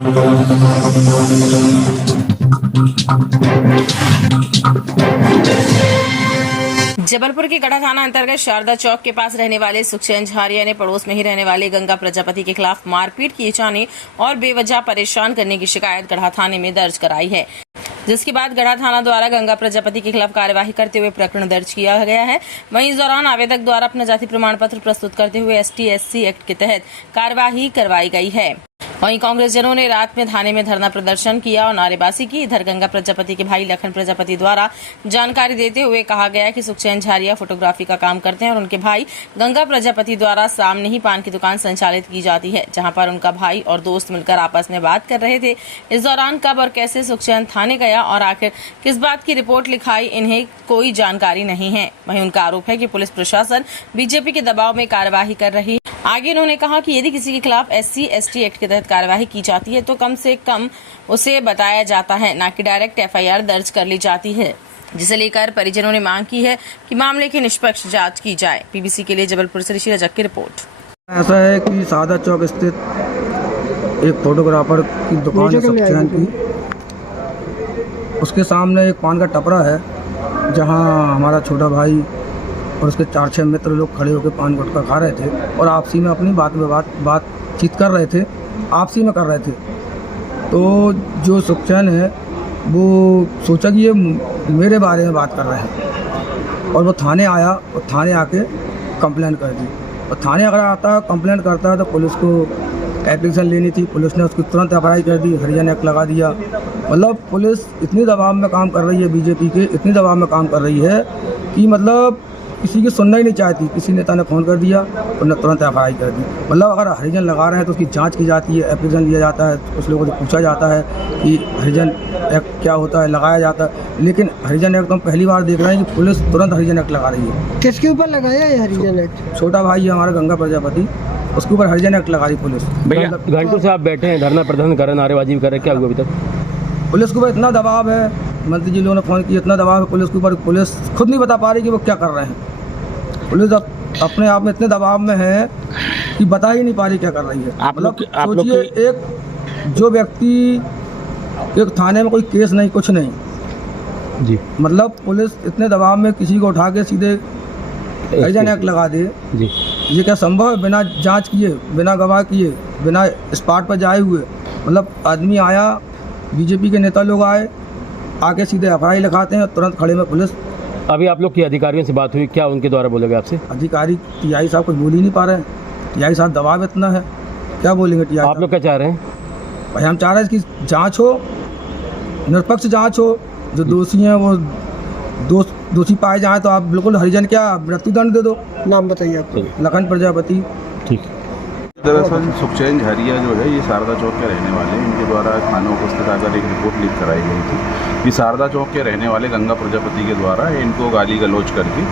जबलपुर के गढ़ा थाना अंतर्गत शारदा चौक के पास रहने वाले सुखचैन झारिया ने पड़ोस में ही रहने वाले गंगा प्रजापति के खिलाफ मारपीट किए जाने और बेवजह परेशान करने की शिकायत गढ़ा थाने में दर्ज कराई है, जिसके बाद गढ़ा थाना द्वारा गंगा प्रजापति के खिलाफ कार्यवाही करते हुए प्रकरण दर्ज किया गया है। वहीं इस दौरान आवेदक द्वारा अपना जाति प्रमाण पत्र प्रस्तुत करते हुए ST/SC एक्ट के तहत कार्यवाही करवाई गई है। वहीं कांग्रेस जनों ने रात में थाने में धरना प्रदर्शन किया और नारेबाजी की। इधर गंगा प्रजापति के भाई लखन प्रजापति द्वारा जानकारी देते हुए कहा गया कि सुखचैन झारिया फोटोग्राफी का काम करते हैं और उनके भाई गंगा प्रजापति द्वारा सामने ही पान की दुकान संचालित की जाती है, जहां पर उनका भाई और दोस्त मिलकर आपस में बात कर रहे थे। इस दौरान कब और कैसे सुखचैन थाने गया और आखिर किस बात की रिपोर्ट लिखाई, इन्हें कोई जानकारी नहीं है। वहीं उनका आरोप है कि पुलिस प्रशासन बीजेपी के दबाव में कार्यवाही कर रही है। आगे उन्होंने कहा कि यदि किसी के खिलाफ SC/ST एक्ट के तहत कार्यवाही की जाती है तो कम से कम उसे बताया जाता है, न कि डायरेक्ट FIR दर्ज कर ली जाती है, जिसे लेकर परिजनों ने मांग की है कि मामले की निष्पक्ष जांच की जाए। PBC के लिए जबलपुर से ऋषि रजक की रिपोर्ट। ऐसा है कि शारदा चौक स्थित एक फोटोग्राफर की दुकान है सुखचैन की, उसके सामने एक पान का टपरा है जहां हमारा छोटा भाई और उसके 4-6 मित्र लोग खड़े होकर पान गुटखा खा रहे थे और आपसी में अपनी बातचीत कर रहे थे, आपसी में कर रहे थे। तो जो सुखचैन है वो सोचा कि ये मेरे बारे में बात कर रहे हैं और वो थाने आया और थाने आके कंप्लेंट कर दी। और थाने अगर आता कंप्लेंट करता है तो पुलिस को एप्लीकेशन लेनी थी, पुलिस ने उसकी तुरंत FIR कर दी, हरियाण एक्ट लगा दिया। मतलब पुलिस इतनी दबाव में काम कर रही है, बीजेपी के इतनी दबाव में काम कर रही है कि मतलब किसी की सुनना ही नहीं चाहती। किसी नेता ने फ़ोन कर दिया, उन्होंने तुरंत FIR कर दी। मतलब अगर हरिजन लगा रहे हैं तो उसकी जांच की जाती है, एप्लीकेशन लिया जाता है, कुछ लोगों से पूछा जाता है कि हरिजन एक्ट क्या होता है, लगाया जाता है। लेकिन हरिजन एक्ट तो हम पहली बार देख रहे हैं कि पुलिस तुरंत हरिजन एक्ट लगा रही है। किसके ऊपर लगाया है हरिजन एक्ट? छोटा भाई है हमारा गंगा प्रजापति, उसके ऊपर हरिजन एक्ट लगा रही पुलिस। भैया घंटों से आप बैठे हैं, धरना प्रदर्शन कर रहे हैं, नारेबाजी भी कर रहे हैं, क्या हुआ अभी तक? पुलिस के ऊपर इतना दबाव है, मंत्री जी लोगों ने फ़ोन किया, इतना दबाव है पुलिस के ऊपर, पुलिस खुद नहीं बता पा रही कि वो क्या कर रहे हैं। पुलिस अपने आप में इतने दबाव में है कि बता ही नहीं पा रही क्या कर रही है। मतलब सोचिए, एक जो व्यक्ति, एक थाने में कोई केस नहीं, कुछ नहीं जी, मतलब पुलिस इतने दबाव में किसी को उठा के सीधे हरिजन एक्ट लगा दे जी, ये क्या संभव है? बिना जांच किए, बिना गवाह किए, बिना स्पॉट पर जाए हुए। मतलब आदमी आया, बीजेपी के नेता लोग आए, आके सीधे FIR लिखाते हैं, तुरंत खड़े में पुलिस। अभी आप लोग की अधिकारियों से बात हुई, क्या उनके द्वारा बोलोगे आपसे? अधिकारी TI साहब कुछ बोल ही नहीं पा रहे हैं। TI साहब दबाव इतना है, क्या बोलेंगे TI? आप लोग क्या चाह रहे हैं? भाई हम चाह रहे हैं कि जांच हो, निष्पक्ष जांच हो, जो दोषी हैं वो दोषी पाए जाएं तो आप बिल्कुल हरिजन क्या मृत्युदंड दे दो। नाम बताइए आपको? लखन प्रजापति। ठीक। दरअसल सुखचैन झारिया जो है ये शारदा चौक के रहने वाले हैं। इनके द्वारा थाना उपस्थित आकर एक रिपोर्ट लिख कराई गई थी कि शारदा चौक के रहने वाले गंगा प्रजापति के द्वारा इनको गाली गलौज करके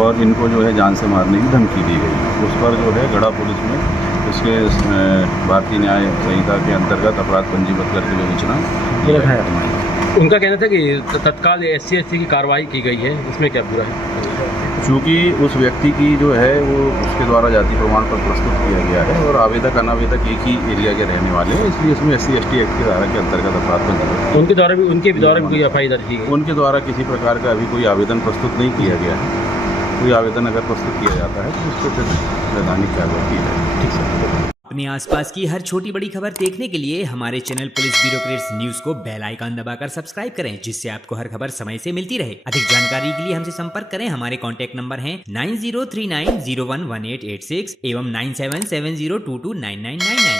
और इनको जो है जान से मारने की धमकी दी गई। उस पर जो है गढ़ा पुलिस में उसके भारतीय न्याय संहिता के अंतर्गत अपराध पंजीबद्ध करके विवेचना। उनका कहना था कि तत्काल SC/ST की कार्रवाई की गई है, इसमें क्या बुरा है? चूँकि उस व्यक्ति की जो है वो उसके द्वारा जाति प्रमाण पत्र प्रस्तुत किया गया है और आवेदक अनावेदक एक ही एरिया के रहने वाले हैं, इसलिए इसमें SC/ST एक्ट की धारा के अंतर्गत अपराध पंजीबद्ध। उनके द्वारा भी कोई FIR दर्ज की गई? उनके द्वारा किसी प्रकार का अभी कोई आवेदन प्रस्तुत नहीं किया गया है। कोई आवेदन अगर प्रस्तुत किया जाता है तो उस पर फिर वैधानिक कार्रवाई की जाएगी। ठीक है। अपने आसपास की हर छोटी बड़ी खबर देखने के लिए हमारे चैनल पुलिस ब्यूरोक्रेट्स न्यूज को बेल आइकन दबाकर सब्सक्राइब करें, जिससे आपको हर खबर समय से मिलती रहे। अधिक जानकारी के लिए हमसे संपर्क करें। हमारे कॉन्टैक्ट नंबर हैं 9039011886 एवं 9770229999।